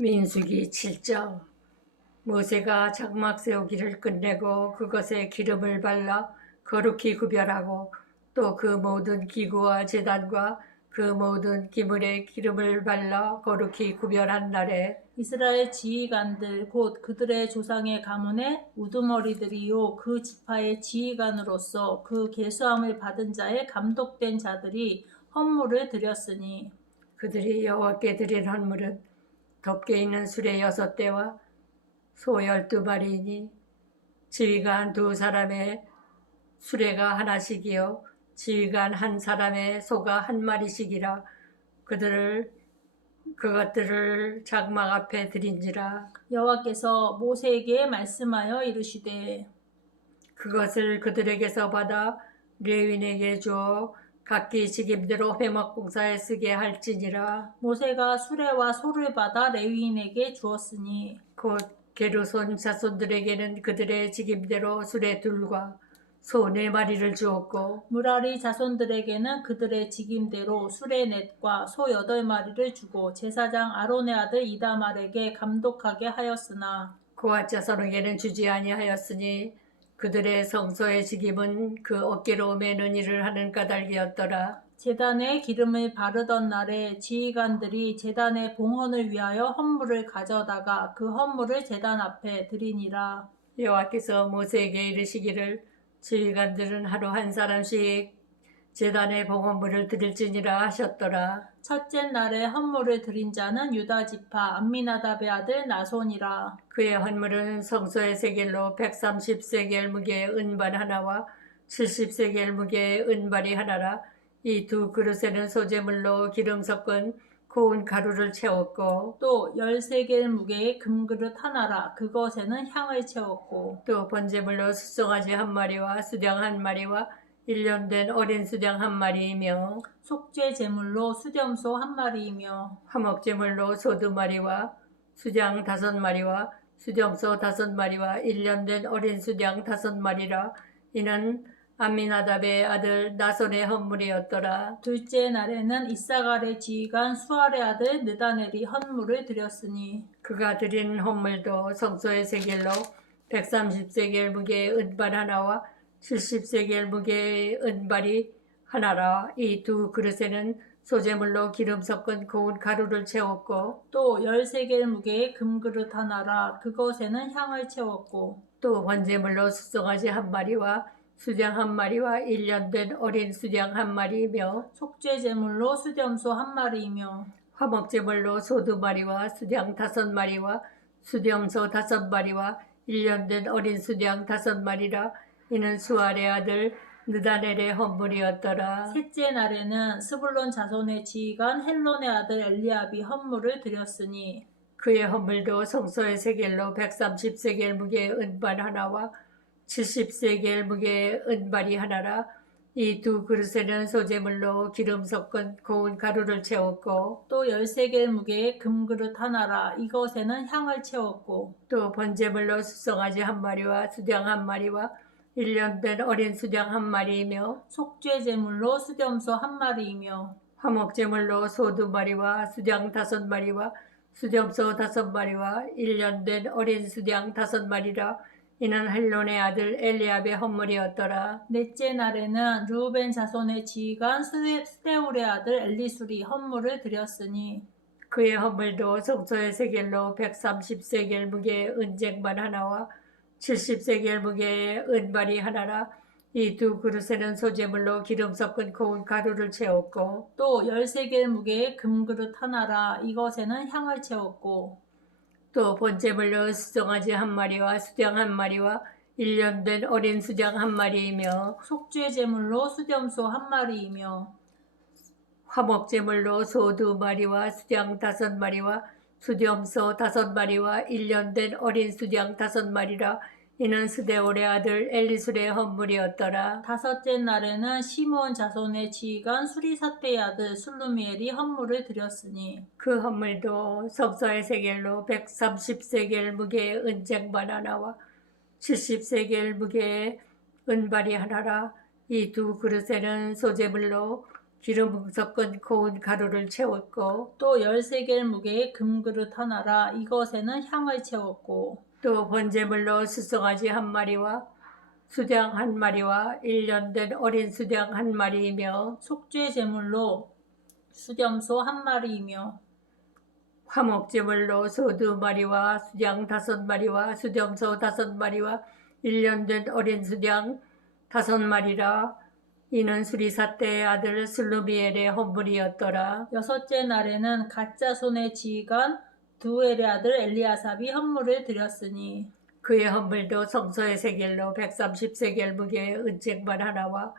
민수기 7장. 모세가 장막 세우기를 끝내고 그것에 기름을 발라 거룩히 구별하고 또 그 모든 기구와 제단과 그 모든 기물에 기름을 발라 거룩히 구별한 날에 이스라엘 지휘관들 곧 그들의 조상의 가문의 우두머리들이요 그 지파의 지휘관으로서 그 계수함을 받은 자의 감독된 자들이 헌물을 드렸으니 그들이 여호와께 드린 헌물은 덮개 있는 수레 6대와 소 12마리이니 지휘관 2사람의 수레가 하나씩이요 지휘관 1사람의 소가 1마리씩이라 그것들을 장막 앞에 드린지라. 여호와께서 모세에게 말씀하여 이르시되 그것을 그들에게서 받아 레위인에게 주어 각기 직임대로 회막공사에 쓰게 할지니라. 모세가 수레와 소를 받아 레위인에게 주었으니 곧 게르손 자손들에게는 그들의 직임대로 수레 2과 소 4마리를 주었고 무라리 자손들에게는 그들의 직임대로 수레 넷과 소 8마리를 주고 제사장 아론의 아들 이다말에게 감독하게 하였으나 고앗 자손에게는 주지 아니하였으니 그들의 성소의 직임은 그 어깨로 매는 일을 하는 까닭이었더라. 제단에 기름을 바르던 날에 지휘관들이 제단의 봉헌을 위하여 헌물을 가져다가 그 헌물을 제단 앞에 드리니라. 여호와께서 모세에게 이르시기를 지휘관들은 하루 1사람씩 제단의 봉헌물을 드릴지니라 하셨더라. 첫째 날에 헌물을 드린 자는 유다 지파 암미나답의 아들 나손이라. 그의 헌물은 성소의 세겔로 130세겔 무게의 은발 하나와 70세겔 무게의 은발이 하나라. 이 2 그릇에는 소재물로 기름 섞은 고운 가루를 채웠고 또 13개 무게의 금그릇 하나라. 그것에는 향을 채웠고 또 번제물로 숫송아지 1마리와 수장 1마리와 1년 된 어린 수장 1마리이며 속죄 제물로 수렴소 1마리이며 화목제물로 소 2마리와 수장 5마리와 수렴소 5마리와 1년 된 어린 수장 5마리라. 이는 암미나답의 아들 나손의 헌물이었더라. 둘째 날에는 이사갈의 지휘관 수알의 아들 느다넬이 헌물을 드렸으니 그가 드린 헌물도 성소의 세겔로 130세겔 무게의 은발 하나와 70세겔 무게의 은발이 하나라. 이 2 그릇에는 소재물로 기름 섞은 고운 가루를 채웠고 또 13개 무게의 금그릇 하나라. 그것에는 향을 채웠고 또 번제물로 숫송아지 1마리와 수장 1마리와 1년 된 어린 수장 1마리이며 속죄 제물로 수렴소 1마리이며 화목제물로 소 2마리와 수장 5마리와 수렴소 5마리와 1년 된 어린 수장 5마리라. 이는 수알의 아들 느다넬의 헌물이었더라. 셋째 날에는 스불론 자손의 지휘관 헬론의 아들 엘리압이 헌물을 드렸으니 그의 헌물도 성소의 세겔로 130세겔 무게의 은발 하나와 70세겔 무게의 은발이 하나라. 이 2 그릇에는 소재물로 기름 섞은 고운 가루를 채웠고 또 13개 무게의 금그릇 하나라. 이것에는 향을 채웠고 또 번제물로 숫송아지 1마리와 수장 1마리와 1년 된 어린 수장 1마리이며 속죄 제물로 수렴소 1마리이며 화목제물로 소 2마리와 수장 5마리와 수렴소 5마리와 1년 된 어린 수장 5마리라. 이는 헬론의 아들 엘리압의 헌물이었더라. 넷째 날에는 르우벤 자손의 지휘관 스데울의 아들 엘리술이 헌물을 드렸으니 그의 헌물도 성소의 세겔로 130세겔 무게의 은쟁반 하나와 70세겔 무게의 은발이 하나라. 이 2 그릇에는 소재물로 기름 섞은 고운 가루를 채웠고 또 13개 무게의 금그릇 하나라. 이것에는 향을 채웠고 또 번제물로 숫송아지 1마리와 수장 1마리와 1년 된 어린 수장 1마리이며 속죄 제물로 수렴소 1마리이며 화목제물로 소 2마리와 수장 5마리와 수렴소 5마리와 1년 된 어린 수장 5마리라. 이는 스데올의 아들 엘리술의 헌물이었더라. 다섯째 날에는 시므온 자손의 지휘관 수리사떼의 아들 술루미엘이 헌물을 드렸으니 그 헌물도 성소의 세겔로 130세겔 무게의 은쟁반 하나와 70세겔 무게의 은발이 하나라. 이 2 그릇에는 소재물로 기름 섞은 고운 가루를 채웠고 또 13개의 무게의 금그릇 하나라 이것에는 향을 채웠고 또 번제물로 수송아지 한 마리와 수장 한 마리와 1년 된 어린 수장 한 마리이며 속죄 제물로 수렴소 한 마리이며 화목제물로 소 2마리와 수장 5마리와 수렴소 5마리와 1년 된 어린 수장 5마리라. 이는 수리사 때의 아들 슬루미엘의 헌물이었더라. 여섯째 날에는 가짜 손의 지휘관 두엘의 아들 엘리아삽이 헌물을 드렸으니 그의 헌물도 성소의 세겔로 130세겔 무게의 은쟁반 하나와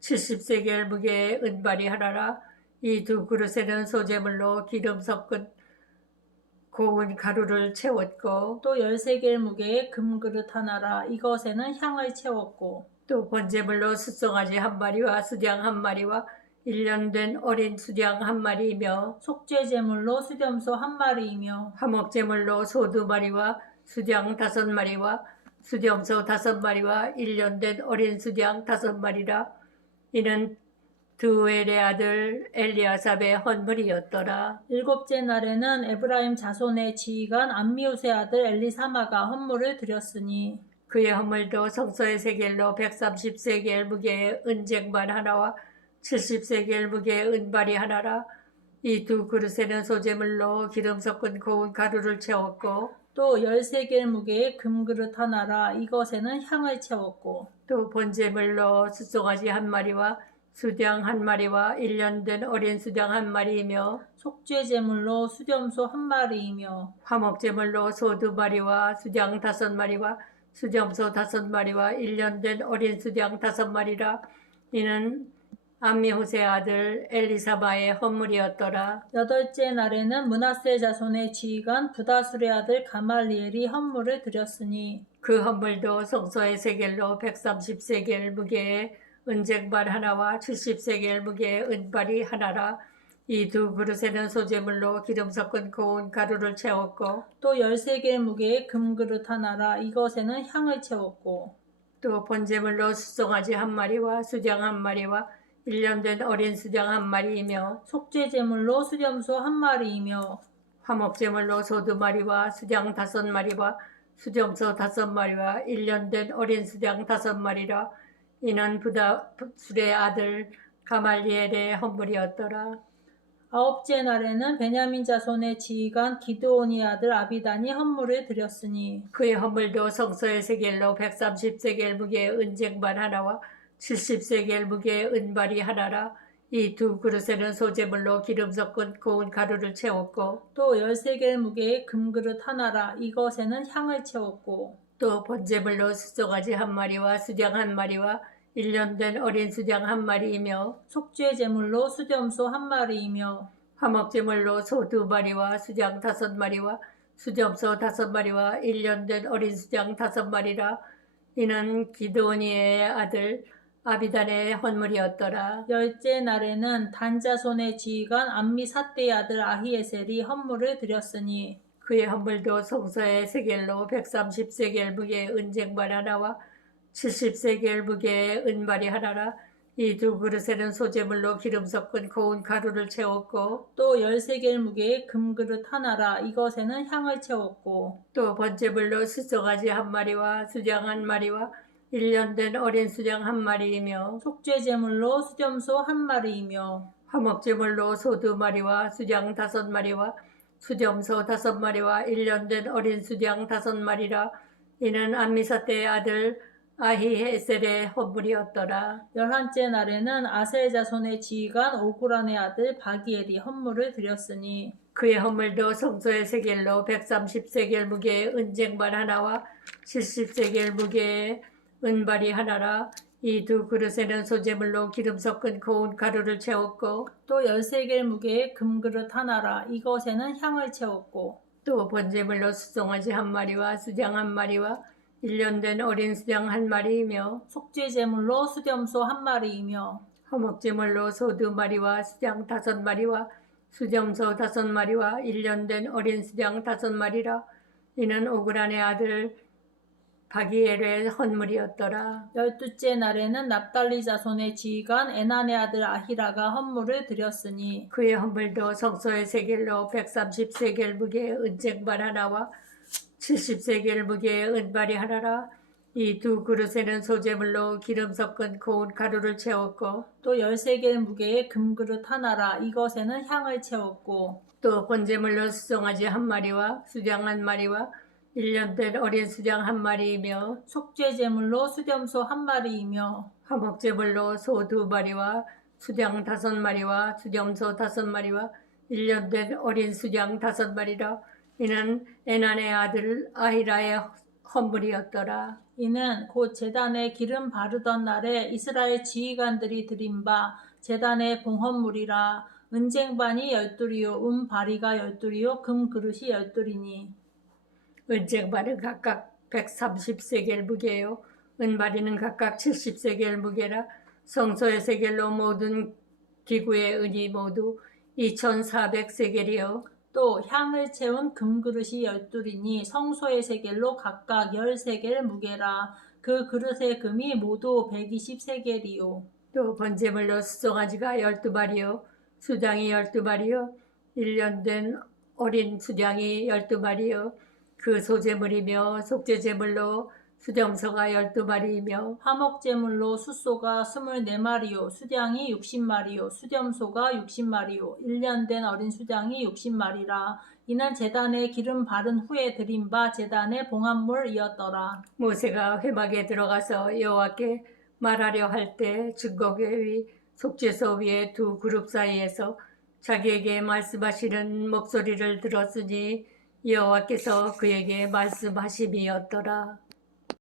70세겔 무게의 은발이 하나라. 이 두 그릇에는 소제물로 기름 섞은 고운 가루를 채웠고 또 13개의 무게의 금그릇 하나라 이것에는 향을 채웠고 또 번제물로 숫송아지 한 마리와 수장 한 마리와 1년 된 어린 수장 한 마리이며 속죄 제물로 수렴소 한 마리이며 화목제물로 소 2마리와 수장 5마리와 수렴소 5마리와 1년 된 어린 수장 5마리라. 이는 두엘의 아들 엘리아삽의 헌물이었더라. 일곱째 날에는 에브라임 자손의 지휘관 암미우스의 아들 엘리사마가 헌물을 드렸으니 그의 헌물도 성소의 세겔로 130세겔 무게의 은쟁반 하나와 70세겔 무게의 은발이 하나라. 이 두 그릇에는 소제물로 기름 섞은 고운 가루를 채웠고 또 13개의 무게의 금그릇 하나라 이것에는 향을 채웠고 또 번제물로 숫송아지 한 마리와 수장 한 마리와 1년 된 어린 수장 한 마리이며 속죄 제물로 수렴소 한 마리이며 화목제물로 소 2마리와 수장 5마리와 수렴소 5마리와 1년 된 어린 수장 5마리라. 이는 암미후세 아들 엘리사마의 헌물이었더라. 여덟째 날에는 므낫세 자손의 지휘관 부다술의 아들 가말리엘이 헌물을 드렸으니 그 헌물도 성소의 세겔로 130세겔 무게의 은쟁발 하나와 70세겔 무게의 은발이 하나라. 이 두 그릇에는 소제물로 기름 섞은 고운 가루를 채웠고 또 13개의 무게의 금그릇 하나라 이것에는 향을 채웠고 또 번제물로 숫송아지 한 마리와 수장 한 마리와 1년 된 어린 수장 한 마리이며 속죄 제물로 수렴소 한 마리이며 화목제물로 소 2마리와 수장 5마리와 수렴소 5마리와 1년 된 어린 수장 5마리라. 이는 부다술의 아들 가말리엘의 헌물이었더라. 아홉째 날에는 베냐민 자손의 지휘관 기드온의 아들 아비단이 헌물을 드렸으니 그의 헌물도 성소의 세겔로 130세겔 무게의 은쟁반 하나와 70세겔 무게의 은발이 하나라. 이 두 그릇에는 소제물로 기름 섞은 고운 가루를 채웠고 또 13개의 무게의 금그릇 하나라 이것에는 향을 채웠고 또 번제물로 숫송아지 한 마리와 수장 한 마리와 1년 된 어린 수장 한 마리이며 속죄 제물로 수렴소 한 마리이며 화목제물로 소 2마리와 수장 5마리와 수렴소 5마리와 1년 된 어린 수장 5마리라. 이는 기드오니의 아들 아비단의 헌물이었더라. 열째 날에는 단 자손의 지휘관 암미사대의 아들 아히에셀이 헌물을 드렸으니 그의 헌물도 성소의 세겔로 130세겔 무게의 은쟁발 하나와 70세겔 무게의 은발이 하나라. 이 두 그릇에는 소제물로 기름 섞은 고운 가루를 채웠고 또 13개의 무게의 금그릇 하나라 이것에는 향을 채웠고 또 번제물로 숫송아지 한 마리와 수장 한 마리와 1년 된 어린 수장 한 마리이며 속죄 제물로 수렴소 한 마리이며 화목제물로 소 2마리와 수장 5마리와 수렴소 5마리와 1년 된 어린 수장 5마리라. 이는 암미사대의 아들 아히에셀의 헌물이었더라. 11째 날에는 아셀 자손의 지휘관 오구란의 아들 바기엘이 헌물을 드렸으니 그의 헌물도 성소의 세겔로 130세겔 무게의 은쟁반 하나와 70세겔 무게의 은발이 하나라. 이 두 그릇에는 소제물로 기름 섞은 고운 가루를 채웠고 또 13개의 무게의 금그릇 하나라 이것에는 향을 채웠고 또 번제물로 숫송아지 한 마리와 수장 한 마리와 1년 된 어린 수장 한 마리이며 속죄 제물로 수렴소 한 마리이며 화목제물로 소 2마리와 수장 5마리와 수렴소 5마리와 1년 된 어린 수장 5마리라. 이는 오그란의 아들 바기엘의 헌물이었더라. 12째 날에는 납달리 자손의 지휘관 에난의 아들 아히라가 헌물을 드렸으니 그의 헌물도 성소의 세겔로 130세겔 무게의 은쟁발 하나와 70세겔 무게의 은발이 하나라. 이 두 그릇에는 소재물로 기름 섞은 고운 가루를 채웠고 또 13개 무게의 금그릇 하나라. 이것에는 향을 채웠고 또 번제물로 수송아지 한 마리와 수장 한 마리와 1년 된 어린 수장 한 마리이며 속죄제물로 수렴소 한 마리이며 화목제물로 소 2마리와 수장 5마리와 수렴소 5마리와 1년 된 어린 수장 5마리라. 이는 에난의 아들 아히라의 헌물이었더라. 이는 곧 제단에 기름 바르던 날에 이스라엘 지휘관들이 드린 바 제단의 봉헌물이라. 은쟁반이 12이요 은바리가 12이요 금그릇이 12이니 은쟁반은 각각 130세겔 무게요 은바리는 각각 70세겔 무게라. 성소의 세겔로 모든 기구의 은이 모두 2400세겔이요 또 향을 채운 금그릇이 12이니 성소의 세겔로 각각 13개 무게라. 그 그릇의 금이 모두 120세겔이요 또 번제물로 수송아지가 12마리요 수장이 12마리요 1년 된 어린 수장이 12마리요 그 소제물이며 속죄제물로 수렴소가 12마리이며 화목제물로 숫소가 24마리요 수장이 60마리요 수렴소가 60마리요 1년 된 어린 수장이 60마리라. 이는 제단에 기름 바른 후에 드린 바 제단의 봉헌물이었더라. 모세가 회막에 들어가서 여호와께 말하려 할 때 증거궤 위 속죄소 위에 두 그룹 사이에서 자기에게 말씀하시는 목소리를 들었으니 여호와께서 그에게 말씀하심이었더라.